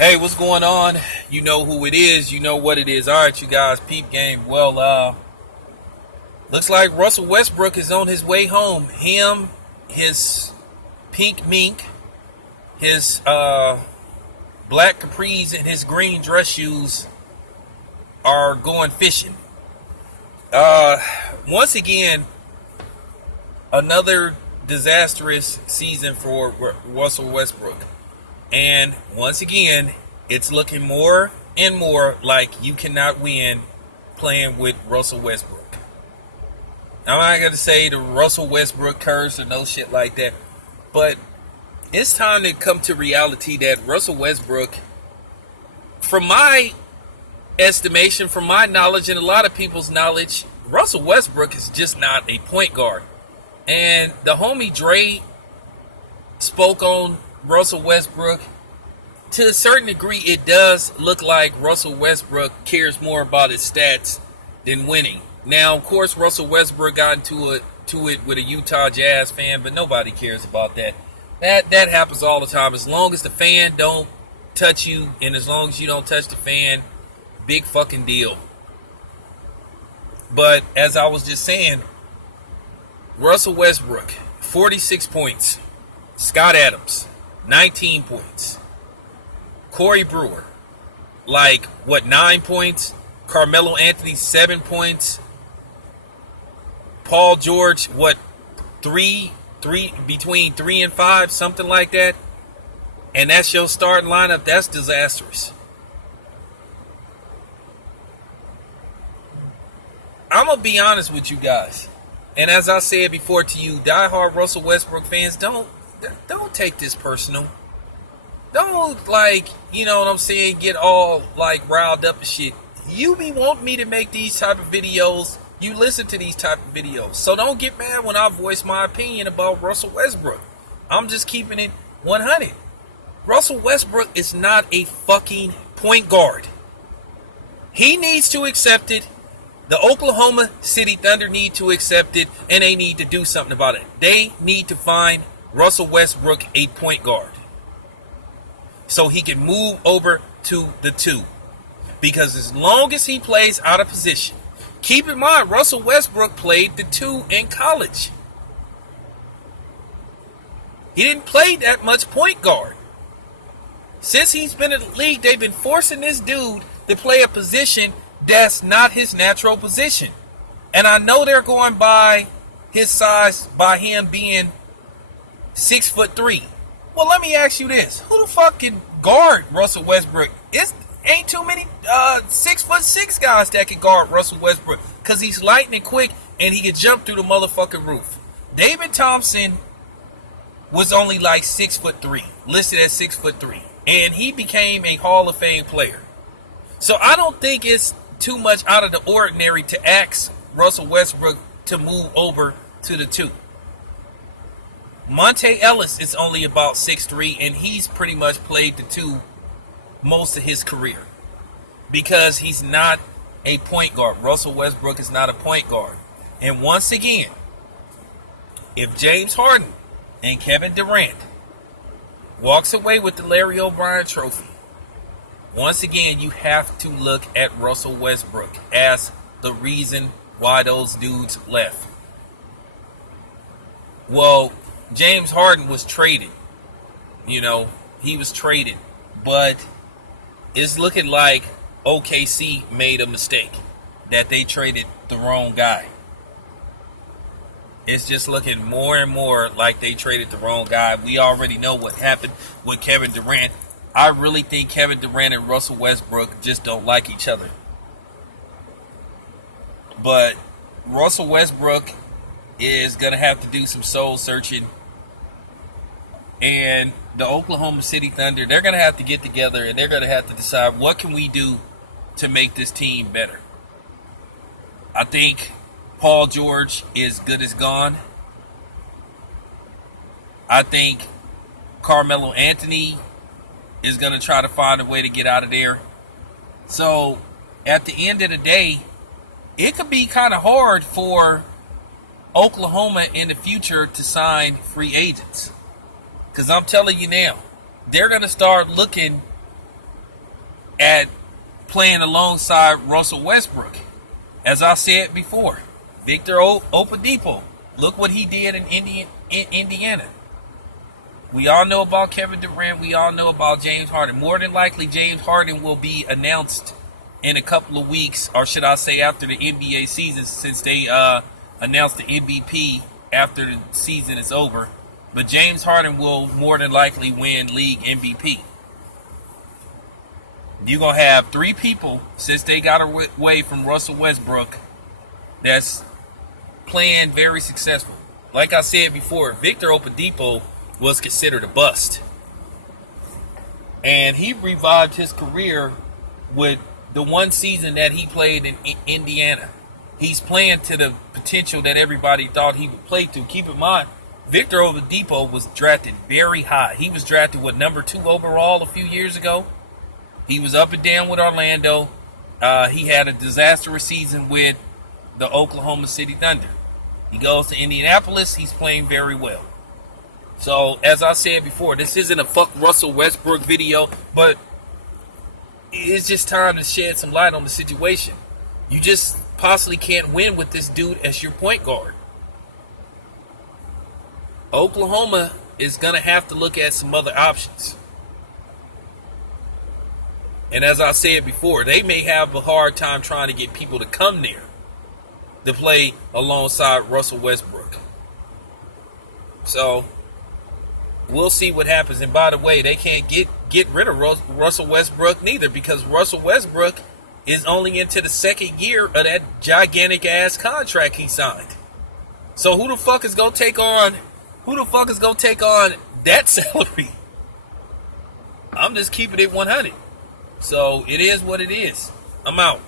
Hey, what's going on? You know who it is. You know what it is. All right, you guys, peep game. Well, looks like Russell Westbrook is on his way home. Him, his pink mink, his black capris, and his green dress shoes are going fishing. Once again, another disastrous season for Russell Westbrook. And once again, it's looking more and more like you cannot win playing with Russell Westbrook. I'm not going to say the Russell Westbrook curse or no shit like that, but it's time to come to reality that Russell Westbrook, from my estimation, from my knowledge, and a lot of people's knowledge, Russell Westbrook is just not a point guard. And the homie Dre spoke on Russell Westbrook. To a certain degree, it does look like Russell Westbrook cares more about his stats than winning. Now, of course, Russell Westbrook got into it with a Utah Jazz fan, but nobody cares about that. That happens all the time. As long as the fan don't touch you, and as long as you don't touch the fan, big fucking deal. But as I was just saying, Russell Westbrook, 46 points. Scott Adams, 19 points. Corey Brewer, 9 points. Carmelo Anthony, 7 points. Paul George, three, between 3 and 5, something like that. And that's your starting lineup. That's disastrous. I'm going to be honest with you guys. And as I said before to you, diehard Russell Westbrook fans, don't take this personal. Don't, you know what I'm saying, get all, riled up and shit. You be wanting me to make these type of videos. You listen to these type of videos. So don't get mad when I voice my opinion about Russell Westbrook. I'm just keeping it 100. Russell Westbrook is not a fucking point guard. He needs to accept it. The Oklahoma City Thunder need to accept it, and they need to do something about it. They need to find Russell Westbrook a point guard so he can move over to the 2. Because as long as he plays out of position, keep in mind, Russell Westbrook played the 2 in college. He didn't play that much point guard. Since he's been in the league, they've been forcing this dude to play a position that's not his natural position. And I know they're going by his size, by him being 6'3". Well, let me ask you this. Who the fuck can guard Russell Westbrook? Ain't too many 6'6" guys that can guard Russell Westbrook. Because he's lightning quick and he can jump through the motherfucking roof. David Thompson was only 6'3", listed as 6'3". And he became a Hall of Fame player. So I don't think it's too much out of the ordinary to ask Russell Westbrook to move over to the 2. Monte Ellis is only about 6'3", and he's pretty much played the 2 most of his career. Because he's not a point guard. Russell Westbrook is not a point guard. And once again, if James Harden and Kevin Durant walks away with the Larry O'Brien trophy, once again, you have to look at Russell Westbrook as the reason why those dudes left. Well, James Harden was traded. You know, he was traded. But it's looking like OKC made a mistake. That they traded the wrong guy. It's just looking more and more like they traded the wrong guy. We already know what happened with Kevin Durant. I really think Kevin Durant and Russell Westbrook just don't like each other. But Russell Westbrook is going to have to do some soul searching. And the Oklahoma City Thunder, they're going to have to get together and they're going to have to decide what can we do to make this team better. I think Paul George is good as gone. I think Carmelo Anthony is going to try to find a way to get out of there. So, at the end of the day, it could be kind of hard for Oklahoma in the future to sign free agents. Because I'm telling you now, they're going to start looking at playing alongside Russell Westbrook. As I said before, Victor Oladipo, look what he did in Indiana. We all know about Kevin Durant. We all know about James Harden. More than likely, James Harden will be announced in a couple of weeks, or should I say after the NBA season, since they announced the MVP after the season is over. But James Harden will more than likely win league MVP. You're going to have three people, since they got away from Russell Westbrook, that's playing very successful. Like I said before, Victor Oladipo was considered a bust. And he revived his career with the one season that he played in Indiana. He's playing to the potential that everybody thought he would play to. Keep in mind, Victor Oladipo was drafted very high. He was drafted with number 2 overall a few years ago. He was up and down with Orlando. He had a disastrous season with the Oklahoma City Thunder. He goes to Indianapolis. He's playing very well. So, as I said before, this isn't a fuck Russell Westbrook video, but it's just time to shed some light on the situation. You just possibly can't win with this dude as your point guard. Oklahoma is going to have to look at some other options. And as I said before, they may have a hard time trying to get people to come there to play alongside Russell Westbrook. So, we'll see what happens. And by the way, they can't get rid of Russell Westbrook neither, because Russell Westbrook is only into the second year of that gigantic ass contract he signed. So who the fuck is gonna take on that salary? I'm just keeping it 100. So it is what it is. I'm out.